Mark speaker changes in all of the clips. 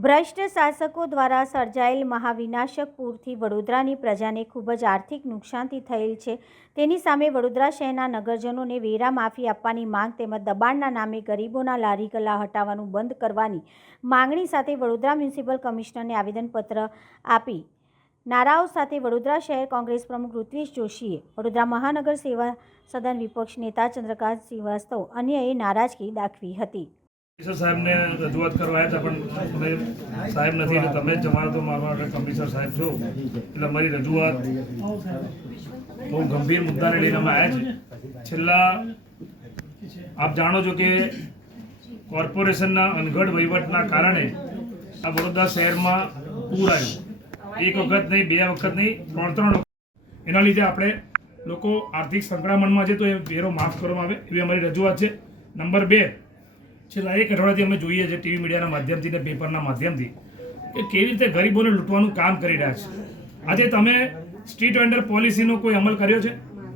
Speaker 1: ભ્રષ્ટ શાસકો દ્વારા સર્જાયેલ મહાવિનાશક પૂરથી વડોદરાની પ્રજાને ખૂબ જ આર્થિક નુકસાનથી થયેલ છે. તેની સામે વડોદરા શહેરના નગરજનોને વેરા માફી આપવાની માંગ તેમજ દબાણના નામે ગરીબોના લારી ગલ્લા હટાવવાનું બંધ કરવાની માંગણી સાથે વડોદરા મ્યુનિસિપલ કમિશનરને આવેદનપત્ર આપી. નારાઓ સાથે વડોદરા શહેર કોંગ્રેસ પ્રમુખ ઋત્વિશ જોશીએ વડોદરા મહાનગર સેવા સદન વિપક્ષ નેતા ચંદ્રકાંત શ્રીવાસ્તવ અન્યએ નારાજગી દાખવી હતી.
Speaker 2: કમિશનર સાહેબને રજૂઆત કરવા હતા, પણ તમે સાહેબ નથી, એટલે તમે જ જમાડો તો મારા માટે કમિશનર સાહેબ છો. એટલે અમારી રજૂઆત બહુ ગંભીર મુદ્દાને લઈને અમે આવ્યા છે છેલ્લા આપ જાણો છો કે કોર્પોરેશનના અનગઢ વહીવટના કારણે આ વડોદરા શહેરમાં પૂર આવ્યું. એક વખત નહીં, બે વખત નહીં, ત્રણ ત્રણ એના લીધે આપણે લોકો આર્થિક સંકળામણમાં છે તો એ વેરો માફ કરવામાં આવે એવી અમારી રજૂઆત છે. નંબર બે છેલ્લા એક અઠવાડિયાથી અમે જોઈએ છીએ ટીવી મીડિયાના માધ્યમથી ને પેપરના માધ્યમથી કે કેવી રીતે ગરીબોને લૂંટવાનું કામ કરી રહ્યા છે. આજે તમે સ્ટ્રીટ વેન્ડર પોલિસીનો કોઈ અમલ કર્યો છે?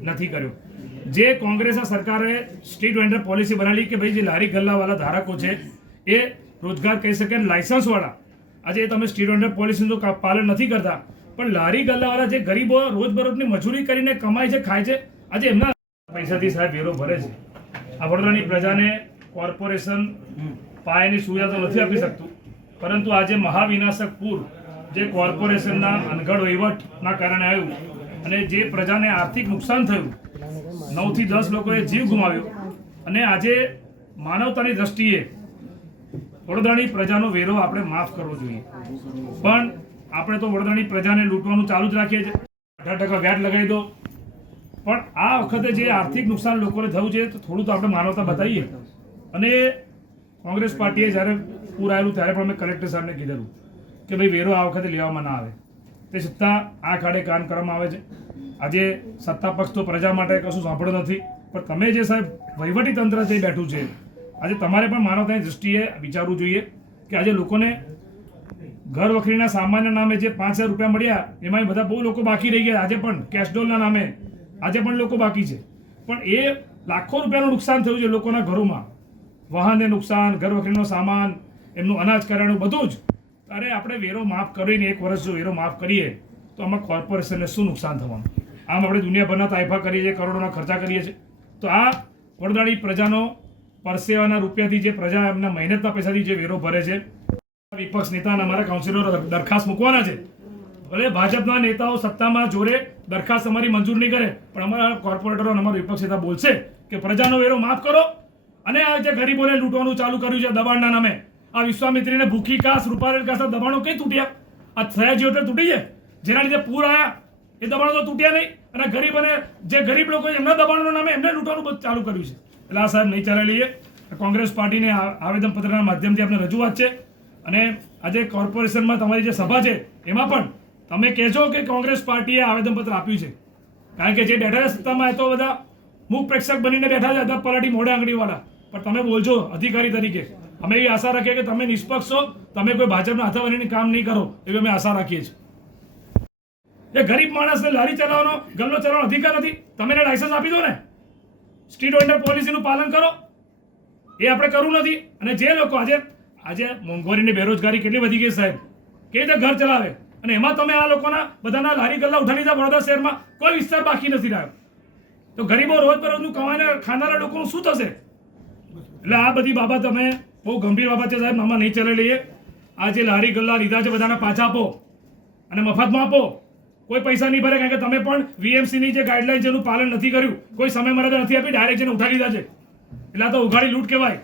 Speaker 2: નથી કર્યો. જે કોંગ્રેસના સરકારે સ્ટ્રીટ વેન્ડર પોલિસી બનાવી કે ભાઈ જે લારી ગલ્લાવાળા ધારકો છે, એ રોજગાર કહી શકે લાયસન્સવાળા. આજે તમે સ્ટ્રીટ વેન્ડર પોલિસીનું તો પાલન નથી કરતા. પણ લારી ગલ્લાવાળા જે ગરીબો રોજબરોજની મજૂરી કરીને કમાય છે, ખાય છે, આજે એમના પૈસાથી સાહેબ વેરો ભરે છે. આ વડોદરાની પ્રજાને કોર્પોરેશન પાયાની સુવિધા તો નથી આપી શકતું. પરંતુ આજે મહાવિનાશક પૂર જે કોર્પોરેશનના અનગઢ વહીવટના કારણે આવ્યું અને જે પ્રજાને આર્થિક નુકસાન થયું, નવથી દસ લોકોએ જીવ ગુમાવ્યો અને આજે માનવતાની દ્રષ્ટિએ વડોદરાની પ્રજાનો વેરો આપણે માફ કરવો જોઈએ. પણ આપણે તો વડોદરાની પ્રજાને લૂંટવાનું ચાલુ જ રાખીએ છીએ. અઢાર ટકા વ્યાજ લગાવી દો. પણ આ વખતે જે આર્થિક નુકસાન લોકોને થયું છે, તો થોડું તો આપણે માનવતા બતાવીએ. અને કોંગ્રેસ પાર્ટીએ જ્યારે પૂર આવેલું ત્યારે પણ મેં કલેક્ટર સાહેબને કીધેલું કે ભાઈ વેરો આ વખતે લેવામાં ના આવે. તે છતાં આ ખાડે કામ કરવામાં આવે છે. આજે સત્તા પક્ષ તો પ્રજા માટે કશું સાંભળ્યું નથી, પણ તમે જે સાહેબ વહીવટી તંત્ર જે બેઠું છે, આજે તમારે પણ માનવતાની દૃષ્ટિએ વિચારવું જોઈએ કે આજે લોકોને ઘર વખરીના સામાન્ય નામે જે પાંચ હજાર રૂપિયા મળ્યા એમાં બધા બહુ લોકો બાકી રહી ગયા. આજે પણ કેશડોલના નામે આજે પણ લોકો બાકી છે. પણ એ લાખો રૂપિયાનું નુકસાન થયું છે લોકોના ઘરોમાં. વાહનને નુકસાન ઘર વખરીનો સામાન, એમનું અનાજ કરિયાણું બધું જ. અરે, આપણે વેરો માફ કરીને એક વર્ષ જો વેરો માફ કરીએ, તો આમાં કોર્પોરેશનને શું નુકસાન થવાનું? આમ આપણે દુનિયાભરના તાયફા કરીએ છીએ, કરોડોના ખર્ચા કરીએ છીએ. તો આ વડદાળી પ્રજાનો પરસેવાના રૂપિયાથી જે પ્રજા એમના મહેનતના પૈસાથી જે વેરો ભરે છે, વિપક્ષ નેતા અને અમારા કાઉન્સિલરો દરખાસ્ત મૂકવાના છે. ભલે ભાજપના નેતાઓ સત્તામાં જોરે દરખાસ્ત અમારી મંજૂર નહીં કરે, પણ અમારા કોર્પોરેટરો અને અમારા વિપક્ષ નેતા બોલશે કે પ્રજાનો વેરો માફ કરો. અને આ જે ગરીબોને લૂંટવાનું ચાલુ કર્યું છે દબાણના નામે. આ વિશ્વામિત્રીને ભૂખી કાસ, રૂપારેલ કાસ દબાણો કઈ તૂટ્યા? આ સયાજી હોટલ તૂટી છે જેના લીધે પૂર આવ્યા એ દબાણો તો તૂટ્યા નહીં. અને ગરીબ અને જે ગરીબ લોકો એમના દબાણોના નામે એમને લૂંટવાનું ચાલુ કર્યું છે. એટલે આ સાહેબ નહીં ચાલે લઈએ. કોંગ્રેસ પાર્ટીને આવેદનપત્રના માધ્યમથી આપણે રજૂઆત છે. અને આજે કોર્પોરેશનમાં તમારી જે સભા છે, એમાં પણ તમે કહેજો કે કોંગ્રેસ પાર્ટીએ આવેદનપત્ર આપ્યું છે. કારણ કે જે બેઠા સત્તામાં, એ તો બધા મુખ પ્રેક્ષક બનીને બેઠા છે બધા પલાટી મોઢે આંગળીવાળા. પણ તમે બોલજો, અધિકારી તરીકે. અમે એવી આશા રાખીએ કે તમે નિષ્પક્ષ છો તમે કોઈ ભાજપના હાથે બનીને કામ નહીં કરો, એવી અમે આશા રાખીએ છીએ. એ ગરીબ માણસને લારી ચલાવવાનો, ગલ્લો ચલાવવાનો અધિકાર નથી. તમે એને લાયસન્સ આપી દો ને. સ્ટ્રીટ વેન્ડર પોલિસીનું પાલન કરો. એ આપણે કરવું નથી. અને જે લોકો આજે આજે મોંઘવારીની બેરોજગારી કેટલી વધી ગઈ સાહેબ. કેવી રીતે ઘર ચલાવે? અને એમાં તમે આ લોકોના બધાના લારી ગલ્લા ઉઠાવી દીધા વડોદરા શહેરમાં. કોઈ વિસ્તાર બાકી નથી રહ્યો. તો ગરીબો રોજ બરોજનું કમાઈને ખાનારા લોકોનું શું થશે? એટલે આ બધી બાબત અમે બહુ ગંભીર બાબત છે સાહેબ, આમાં નહીં ચાલી લઈએ. આ જે લારી ગલ્લા લીધા છે બધાને પાછા આપો અને મફતમાં આપો. કોઈ પૈસા નહીં ભરે, કારણ કે તમે પણ વીએમસીની જે ગાઈડલાઈન છે એનું પાલન નથી કર્યું. કોઈ સમય મર્યાદા નથી આપી ડાયરેક્ટ જેને ઉઠાવી લીધા છે. એટલે આ તો ઉઘાડી લૂંટ કહેવાય.